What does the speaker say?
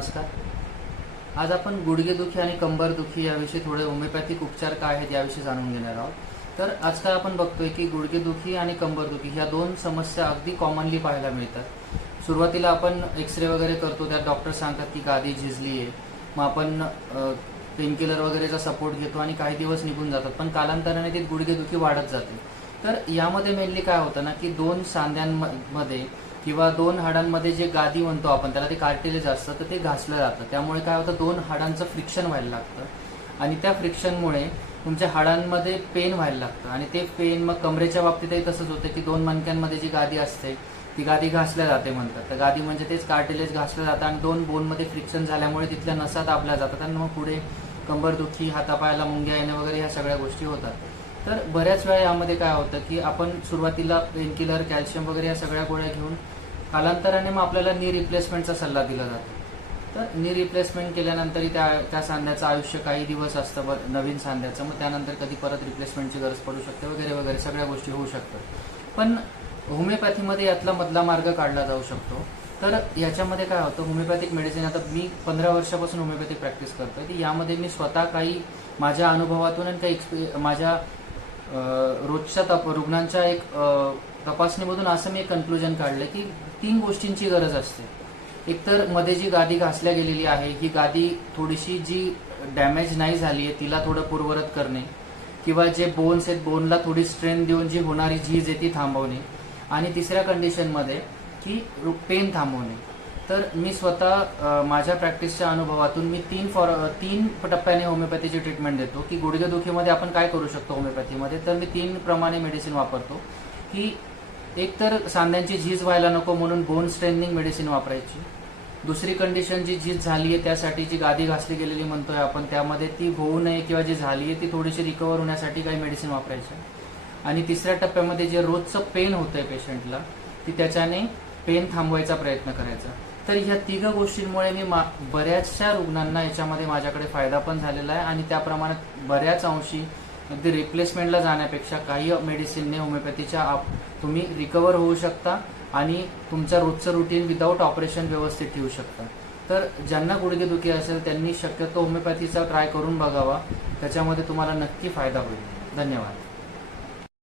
नमस्कार. आज आपण गुडघेदुखी आणि कंबरदुखी याविषयी थोडे होमिओपॅथिक उपचार काय आहेत याविषयी जाणून घेणार आहोत. तर आजकाल आपण बघतोय की गुडघेदुखी आणि कंबरदुखी ह्या दोन समस्या अगदी कॉमनली पाहायला मिळतात. सुरुवातीला आपण एक्सरे वगैरे करतो, त्यात डॉक्टर सांगतात की गादी झिजली आहे, मग आपण पेनकिलर वगैरेचा सपोर्ट घेतो आणि काही दिवस निघून जातात, पण कालांतराने ती गुडघेदुखी वाढत जाते. तर यामध्ये मेनली काय होतं ना की दोन सांध्यांमध्ये किंवा दोन हाडांमध्ये जे गादी म्हणतो आपण त्याला, ते कार्टिलेज असतं, तर ते घासलं जातं. त्यामुळे काय होतं, दोन हाडांचं फ्रिक्शन व्हायला लागतं आणि त्या फ्रिक्शनमुळे तुमच्या हाडांमध्ये पेन व्हायला लागतं आणि ते पेन मग कमरेच्या बाबतीतही तसंच होतं की दोन मणक्यांमध्ये जी गादी असते ती गादी घासल्या जाते म्हणतात. तर गादी म्हणजे तेच कार्टिलेज घासलं जातं आणि दोन बोनमध्ये फ्रिक्शन झाल्यामुळे तिथल्या नसा दाबल्या जातात आणि मग पुढे कंबरदुखी, हातापायाला मुंग्या येणे वगैरे ह्या सगळ्या गोष्टी होतात. तर बऱ्याच वेळा यामध्ये काय होतं की आपण सुरुवातीला पेनकिलर, कॅल्शियम वगैरे या सगळ्या गोळ्या घेऊन कालांतराने मग आपल्याला नी रिप्लेसमेंटचा सल्ला दिला जातो. तर नी रिप्लेसमेंट केल्यानंतरही त्या सांध्याचं आयुष्य काही दिवस असतं नवीन सांध्याचं, मग त्यानंतर कधी परत रिप्लेसमेंटची गरज पडू शकते वगैरे वगैरे सगळ्या गोष्टी होऊ शकतात. पण होमिओपॅथीमध्ये यातला मधला मार्ग काढला जाऊ शकतो. तर याच्यामध्ये काय होतं, होमिओपॅथिक मेडिसिन, आता मी 15 वर्षापासून होमिओपॅथिक प्रॅक्टिस करतोय, की यामध्ये मी स्वतः काही माझ्या अनुभवातून आणि काही माझ्या रोजच्या रुग्णांच्या एक तपासणीमधून असं मी एक कन्क्लुजन काढलं की 3 गोष्टींची गरज असते. एकतर मध्ये जी गादी घासल्या गेलेली आहे, ही गादी थोडीशी जी डॅमेज नाही झाली आहे तिला थोडं पूर्वरत करणे, किंवा जे बोन्स आहेत बोनला थोडी स्ट्रेंथ देऊन जी होणारी झीज आहे ती थांबवणे, आणि तिसऱ्या कंडिशनमध्ये की पेन थांबवणे. तर मी स्वतः माझ्या प्रॅक्टिसच्या अनुभवातून मी 3 टप्प्याने होमिओपॅथीची ट्रीटमेंट देतो. की गुडघेदुखीमध्ये आपण काय करू शकतो होमिओपॅथीमध्ये, तर मी 3 प्रमाणे मेडिसिन वापरतो. की एक तर सांध्यांची झीज व्हायला नको म्हणून बोन स्ट्रेंथनिंग मेडिसिन वापरायची. दुसरी कंडिशन, जी झीज झाली आहे त्यासाठी जी गादी घासली गेलेली म्हणतोय आपण, त्यामध्ये ती होऊ नये किंवा जी झाली आहे ती थोडीशी रिकवर होण्यासाठी काही मेडिसिन वापरायची. आणि तिसऱ्या टप्प्यामध्ये जे रोजचं पेन होतंय पेशंटला, ती त्याच्याने पेन थांबवायचा प्रयत्न करायचा. तर ह्या 3 गोष्टींमुळे मी बऱ्याचशा रुग्णांना याच्यामध्ये माझ्याकडे फायदा पण झालेला आहे आणि त्या प्रमाणात बऱ्याच अंशी अगदी रिप्लेसमेंटला जाण्यापेक्षा काही मेडिसिनने होमिओपॅथीच्या तुम्ही रिकवर होऊ शकता आणि तुमचं रोजचं रुटीन विदाऊट ऑपरेशन व्यवस्थित ठेवू शकता. तर ज्यांना गुडघेदुखी असेल त्यांनी शक्यतो होमिओपॅथीचा ट्राय करून बघावा, त्याच्यामध्ये तुम्हाला नक्की फायदा होईल. धन्यवाद.